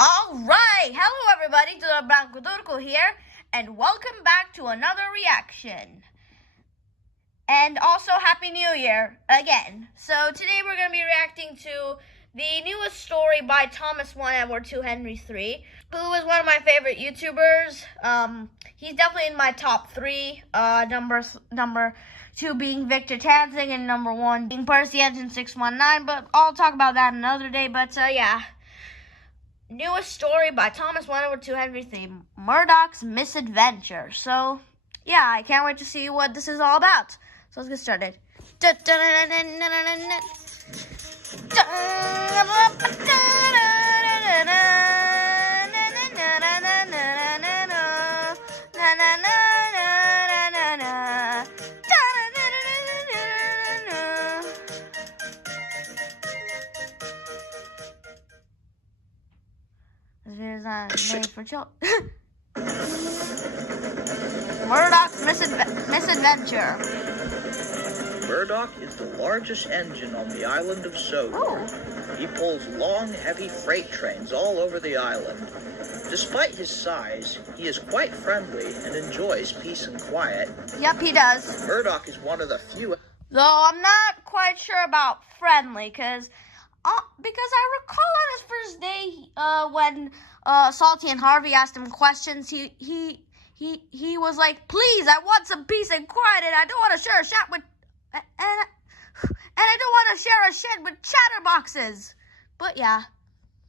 Alright, hello everybody, to the Branco Turco here, and welcome back to another reaction. And also, Happy New Year, again. So today we're going to be reacting to the newest story by Thomas 1 Edward 2 Henry 3, who is one of my favorite YouTubers. He's definitely in my top 3, number 2 being Victor Tanzing, and number 1 being Percy Engine 619, but I'll talk about that another day, but yeah. Newest story by Thomas 1 Edward 2 Henry 3, Murdoch's Missadventure. So, yeah, I can't wait to see what this is all about. So let's get started. This is made for children. Murdoch's Missadventure. Murdoch is the largest engine on the island of Soda. Oh. He pulls long, heavy freight trains all over the island. Despite his size, he is quite friendly and enjoys peace and quiet. Yep, he does. Murdoch is one of the few... Though I'm not quite sure about friendly, because I recall on his first day, when Salty and Harvey asked him questions, he was like, "Please, I want some peace and quiet, and I don't want to share a shed with, and I don't want to share a shed with chatterboxes." But yeah.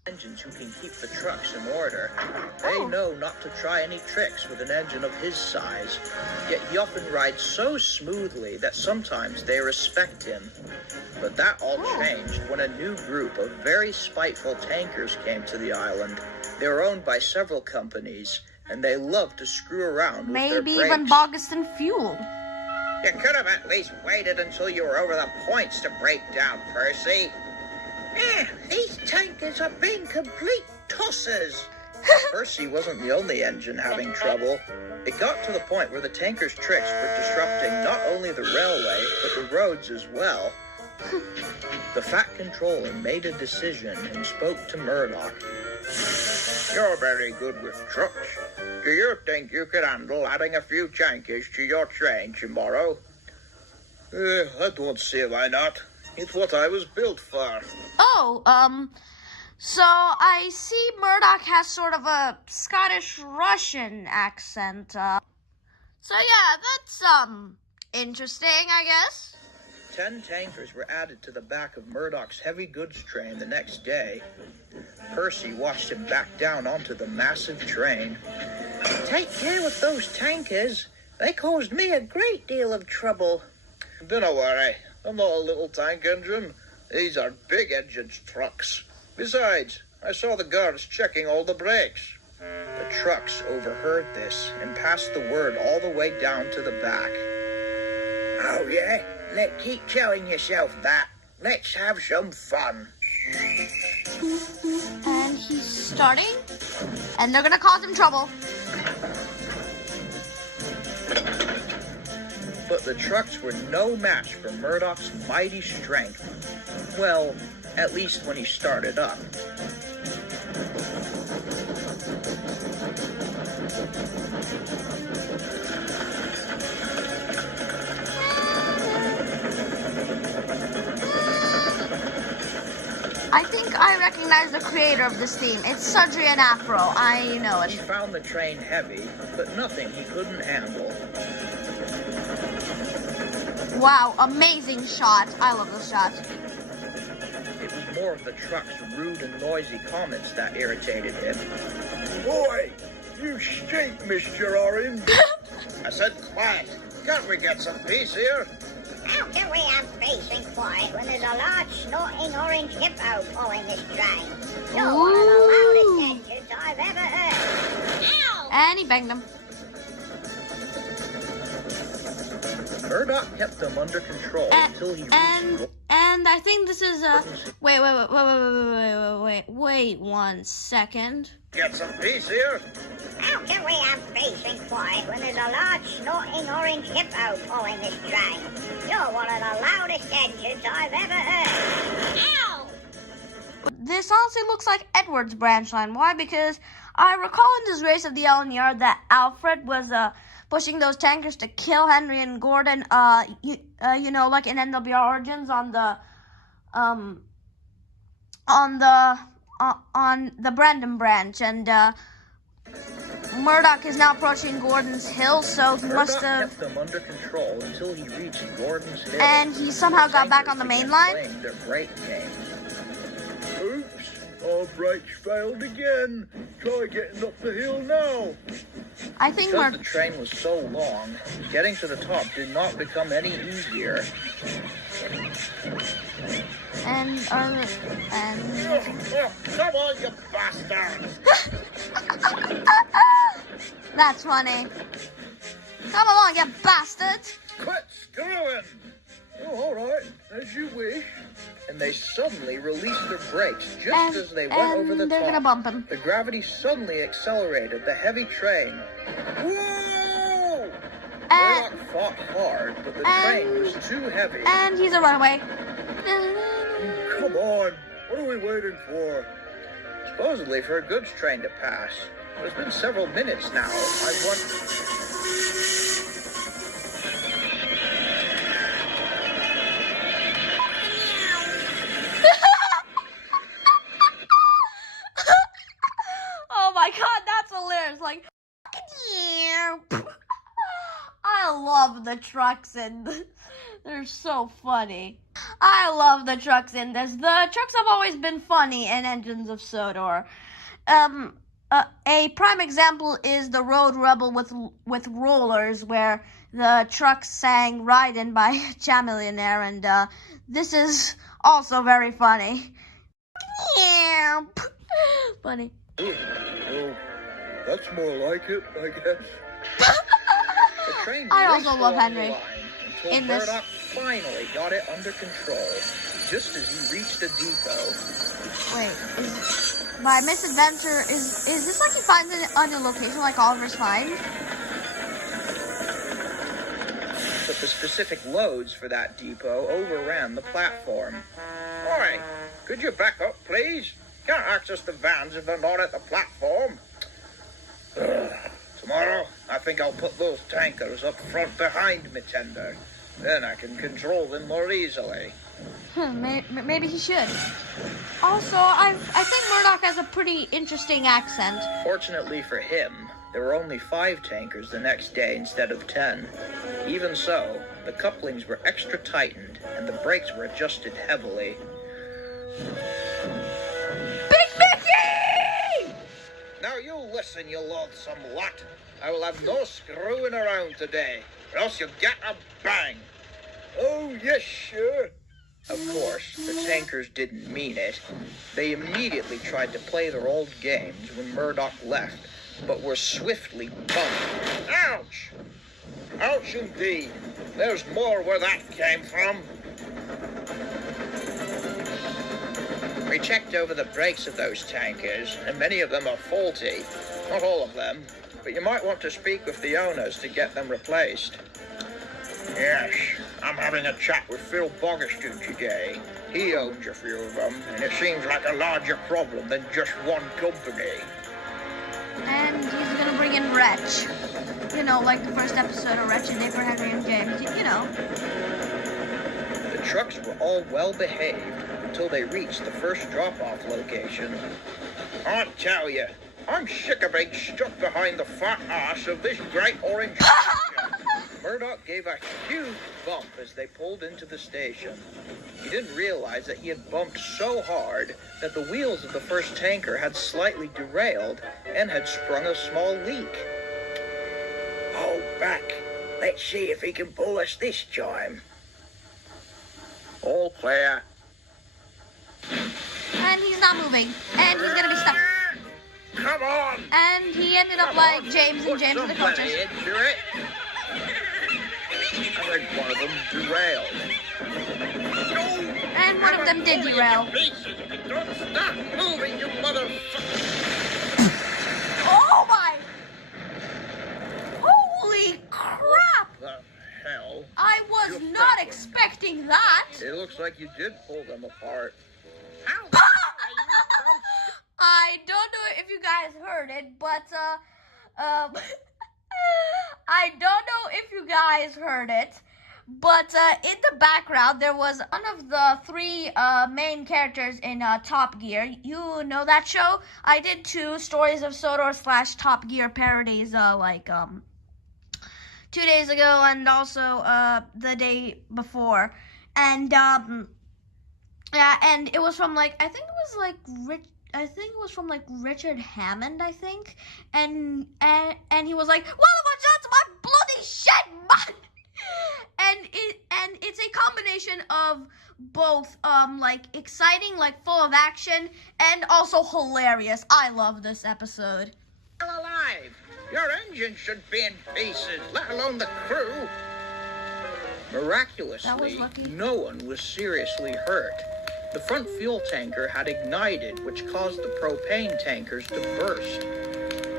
Engines who can keep the trucks in order. They know not to try any tricks with an engine of his size, yet he often rides so smoothly that sometimes they respect him. But that all changed when a new group of very spiteful tankers came to the island. They were owned by several companies, and they loved to screw around with their brakes. Maybe even Bogiston Fuel. You could have at least waited until you were over the points to break down, Percy. These tankers are being complete tossers. Percy wasn't the only engine having trouble. It got to the point where the tanker's tricks were disrupting not only the railway, but the roads as well. The Fat Controller made a decision and spoke to Murdoch. "You're very good with trucks. Do you think you could handle adding a few tankers to your train tomorrow?" I don't see why not. It's what I was built for. So I see Murdoch has sort of a Scottish-Russian accent. So yeah, that's, interesting, I guess. 10 tankers were added to the back of Murdoch's heavy goods train the next day. Percy watched him back down onto the massive train. "Take care with those tankers. They caused me a great deal of trouble." "Don't worry. I'm not a little tank engine. These are big engine trucks. Besides, I saw the guards checking all the brakes." The trucks overheard this and passed the word all the way down to the back. "Oh yeah? Keep telling yourself that. Let's have some fun." And he's starting, and they're gonna cause him trouble. But the trucks were no match for Murdoch's mighty strength. Well, at least when he started up. I think I recognize the creator of this theme. It's Sudry and Afro. I know it. He found the train heavy, but nothing he couldn't handle. Wow, amazing shot. I love this shot. It was more of the truck's rude and noisy comments that irritated him. "Boy, you stink, Mr. Orange." I said quiet. Can't we get some peace here? "How can we have peace and quiet when there's a large snorting orange hippo pulling this train? You're one of the loudest engines I've ever heard." Ow! And he banged him. Murdoch kept them under control until he reached... And I think this is wait 1 second. "Get some peace here?" "How can we have peace and quiet when there's a large snorting orange hippo pulling this train? You're one of the loudest engines I've ever heard." Ow! this honestly looks like Edward's branch line. Why? Because I recall in this race of the Ellen Yard that Alfred was pushing those tankers to kill Henry and Gordon. You know, like in NWR Origins on the Brandon branch, and Murdoch is now approaching Gordon's Hill, so he must have kept them under control until he reached Gordon's Hill. And he somehow got back on the main line. Their brake came. Oops, our brakes failed again. Try getting up the hill now. I think Because the train was so long, getting to the top did not become any easier. And Come on, you bastards! That's funny. Come along, you bastards! Quit screwing! Oh, all right, as you wish. And they suddenly released their brakes just as they went over the they're top. gonna bump him. The gravity suddenly accelerated the heavy train. Whoa! Murdoch fought hard, but the train was too heavy. And he's a runaway. Come on, what are we waiting for? Supposedly for a goods train to pass. But it's been several minutes now. Oh my god, that's hilarious. Like, I love the trucks in this. They're so funny. I love the trucks in this. The trucks have always been funny in Engines of Sodor. A prime example is the Road Rebel with rollers, where the truck sang "Ridin'" by Chamillionaire, and this is also very funny. Funny. Oh, that's more like it, I guess. The train I raced also love along the Henry line until in this. Murdoch finally got it under control, just as he reached a depot. Wait, by Missadventure, is this like he finds it on a location like Oliver's Find? But the specific loads for that depot overran the platform. Oi, could you back up, please? Can't access the vans if they're not at the platform. Tomorrow, I think I'll put those tankers up front behind me tender. Then I can control them more easily. Maybe he should. Also, I think Murdoch has a pretty interesting accent. Fortunately for him, there were only 5 tankers the next day instead of 10. Even so, the couplings were extra tightened and the brakes were adjusted heavily. Big Mickey! Now you listen, you loathsome lot. I will have no screwing around today, or else you'll get a bang. Oh, yes, sure. Of course, the tankers didn't mean it. They immediately tried to play their old games when Murdoch left, but were swiftly bumped. Ouch! Ouch indeed. There's more where that came from. We checked over the brakes of those tankers, and many of them are faulty. Not all of them, but you might want to speak with the owners to get them replaced. Yes, I'm having a chat with Phil Boggerston today. He owns a few of them, and it seems like a larger problem than just one company. And he's gonna bring in Wretch. You know, like the first episode of Wretch and Neighbor Henry and James, you know. The trucks were all well behaved until they reached the first drop-off location. I tell you, I'm sick of being stuck behind the fat ass of this great orange Murdoch gave a huge bump as they pulled into the station. He didn't realize that he had bumped so hard that the wheels of the first tanker had slightly derailed and had sprung a small leak. Hold back. Let's see if he can pull us this time. All clear. And he's not moving. And he's gonna be stuck. Come on! And he ended up like James and James and the Coaches. I think one of them derailed. And one of them did derail. Don't stop moving, you motherfucker! Oh my! Holy crap! The hell? I was not expecting that. It looks like you did pull them apart. Ah! if you guys heard it, but I don't know if you guys heard it, but in the background there was one of the three main characters in Top Gear. You know that show? I did 2 Stories of Sodor / Top Gear parodies 2 days ago and also the day before, and yeah, and it was from I think it was from Richard Hammond, I think, and he was like, "Well, that's my bloody shit, man!" and it's a combination of both exciting, full of action, and also hilarious. I love this episode. Still alive. Your engine should be in pieces, let alone the crew. Miraculously, no one was seriously hurt. The front fuel tanker had ignited, which caused the propane tankers to burst.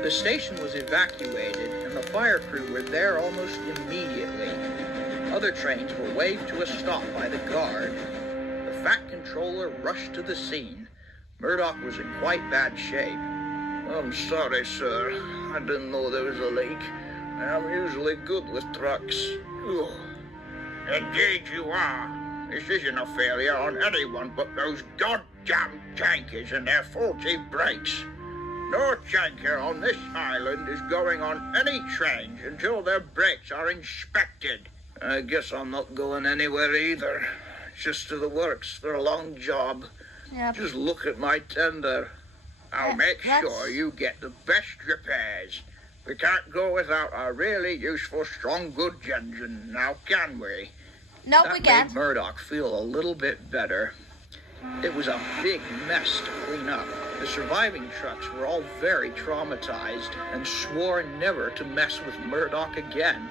The station was evacuated, and the fire crew were there almost immediately. Other trains were waved to a stop by the guard. The Fat Controller rushed to the scene. Murdoch was in quite bad shape. I'm sorry, sir. I didn't know there was a leak. I'm usually good with trucks. Ugh. Indeed you are. This isn't a failure on anyone but those goddamn tankers and their faulty brakes. No tanker on this island is going on any trains until their brakes are inspected. I guess I'm not going anywhere either. Just to the works for a long job. Yep. Just look at my tender. I'll make sure you get the best repairs. We can't go without a really useful, strong goods engine, now can we? No, we can't. That made Murdoch feel a little bit better. It was a big mess to clean up. The surviving trucks were all very traumatized and swore never to mess with Murdoch again.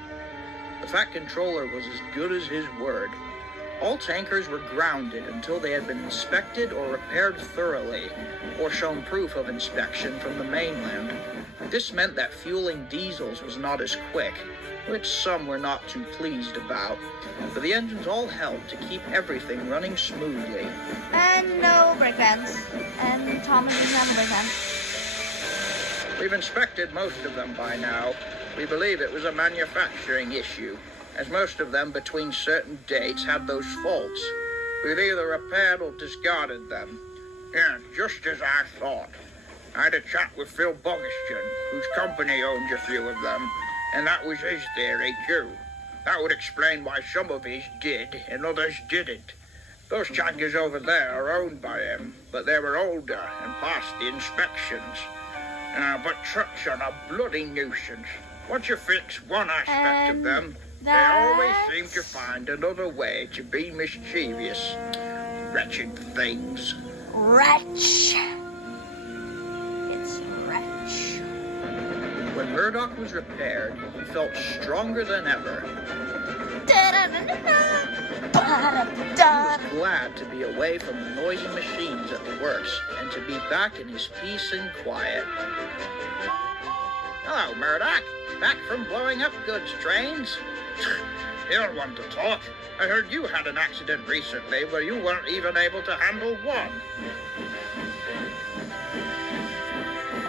The Fat Controller was as good as his word. All tankers were grounded until they had been inspected or repaired thoroughly, or shown proof of inspection from the mainland. This meant that fueling diesels was not as quick, which some were not too pleased about, but the engines all helped to keep everything running smoothly. And no brake pads. And Thomas doesn't have a brake pad. We've inspected most of them by now. We believe it was a manufacturing issue, as most of them between certain dates had those faults. We've either repaired or discarded them. Yeah, just as I thought. I had a chat with Phil Bogiston, whose company owns a few of them, and that was his theory too. That would explain why some of his did and others didn't. Those tankers over there are owned by him, but they were older and passed the inspections. But trucks are a bloody nuisance. Once you fix one aspect of them, they always seem to find another way to be mischievous. Wretched things. Wretch. It's wretch. When Murdoch was repaired, he felt stronger than ever. He was glad to be away from the noisy machines at the works and to be back in his peace and quiet. Hello, Murdoch. Back from blowing up goods trains? You're one to talk. I heard you had an accident recently where you weren't even able to handle one.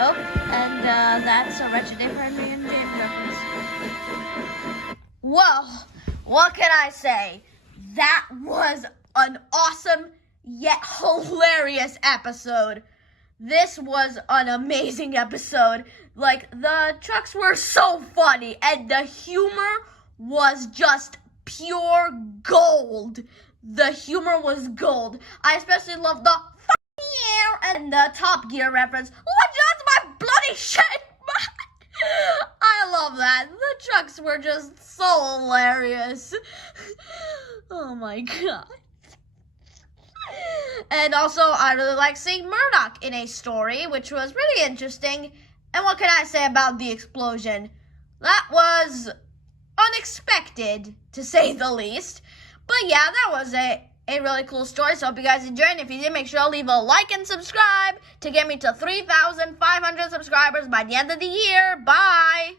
Oh, and that's a wretched day for me and James reference. Well, what can I say? That was an awesome yet hilarious episode. This was an amazing episode. The trucks were so funny, and the humor was just pure gold. The humor was gold. I especially love the air and the Top Gear reference. That's my bloody shit, man. I love that. The trucks were just so hilarious. Oh my god. And also, I really like seeing Murdoch in a story, which was really interesting. And what can I say about the explosion? That was unexpected, to say the least. But yeah, that was a really cool story. So I hope you guys enjoyed. And if you did, make sure to leave a like and subscribe to get me to 3,500 subscribers by the end of the year. Bye!